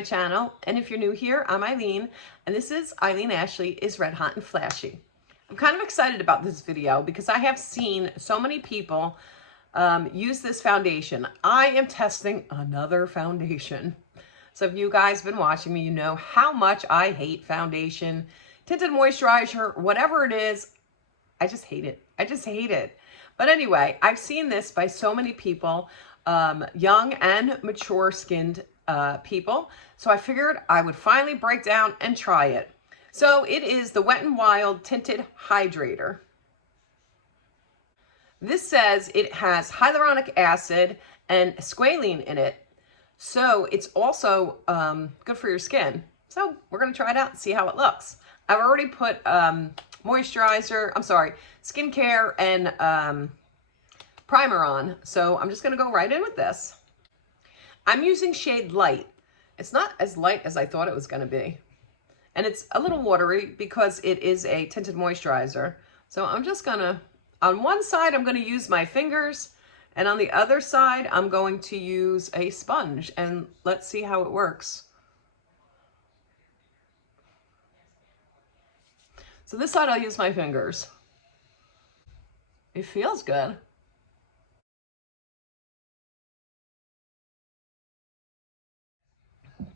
my channel. And if you're new here, I'm Eileen, and this is Eileen Ashley is Red Hot and Flashy. I'm kind of excited about this video because I have seen so many people use this foundation. I am testing another foundation. So if you guys have been watching me, you know how much I hate foundation, tinted moisturizer, whatever it is. I just hate it. I just hate it. But anyway, I've seen this by so many people, young and mature skinned people. So I figured I would finally break down and try it. So it is the Wet n Wild Tinted Hydrator. This says it has hyaluronic acid and squalene in it. So it's also good for your skin. So we're going to try it out and see how it looks. I've already put skincare and primer on. So I'm just going to go right in with this. I'm using shade Light. It's not as light as I thought it was going to be. And it's a little watery because it is a tinted moisturizer. So I'm just going to, on one side, I'm going to use my fingers. And on the other side, I'm going to use a sponge. And let's see how it works. So this side, I'll use my fingers. It feels good.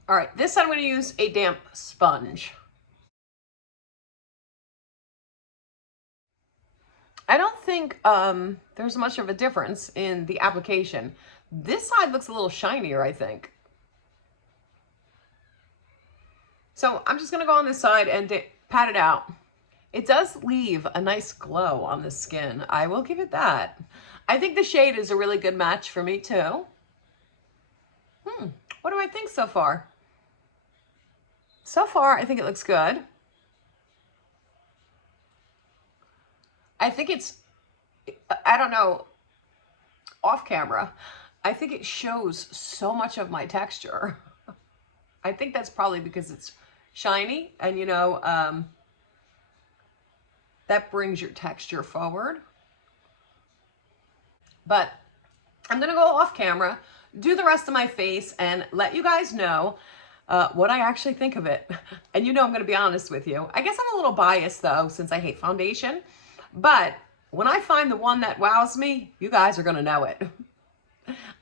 All right, this I'm going to use a damp sponge. I don't think there's much of a difference in the application. This side looks a little shinier, I think. So I'm just going to go on this side and pat it out. It does leave a nice glow on the skin. I will give it that. I think the shade is a really good match for me too. What do I think so far? So far, I think it looks good. I think it's, I don't know, off camera, I think it shows so much of my texture. I think that's probably because it's shiny and, you know, that brings your texture forward. But I'm going to go off camera, do the rest of my face, and let you guys know what I actually think of it. And you know I'm going to be honest with you. I guess I'm a little biased, though, since I hate foundation. But when I find the one that wows me, you guys are going to know it.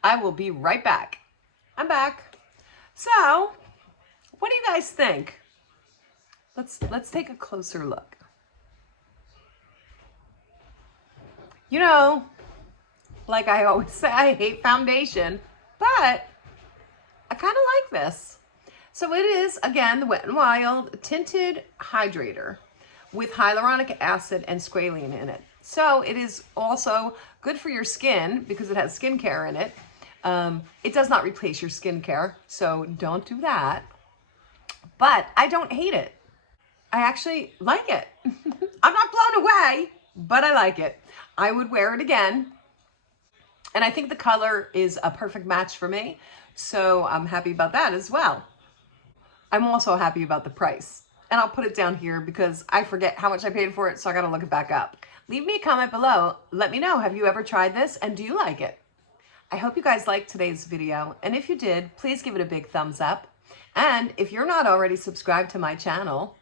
I will be right back. I'm back. So, what do you guys think? Let's take a closer look. You know, like I always say, I hate foundation, but I kind of like this. So it is, again, the Wet n Wild Tinted Hydrator with hyaluronic acid and squalene in it. So it is also good for your skin because it has skincare in it. It does not replace your skincare, so don't do that. But I don't hate it. I actually like it. I'm not blown away, but I like it. I would wear it again. And I think the color is a perfect match for me. So I'm happy about that as well. I'm also happy about the price. And I'll put it down here because I forget how much I paid for it, so I gotta look it back up. Leave me a comment below. Let me know, have you ever tried this and do you like it? I hope you guys liked today's video. And if you did, please give it a big thumbs up. And if you're not already subscribed to my channel,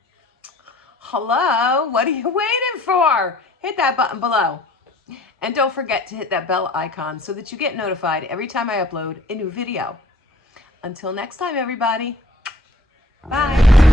hello, what are you waiting for? Hit that button below. And don't forget to hit that bell icon so that you get notified every time I upload a new video. Until next time, everybody. Bye.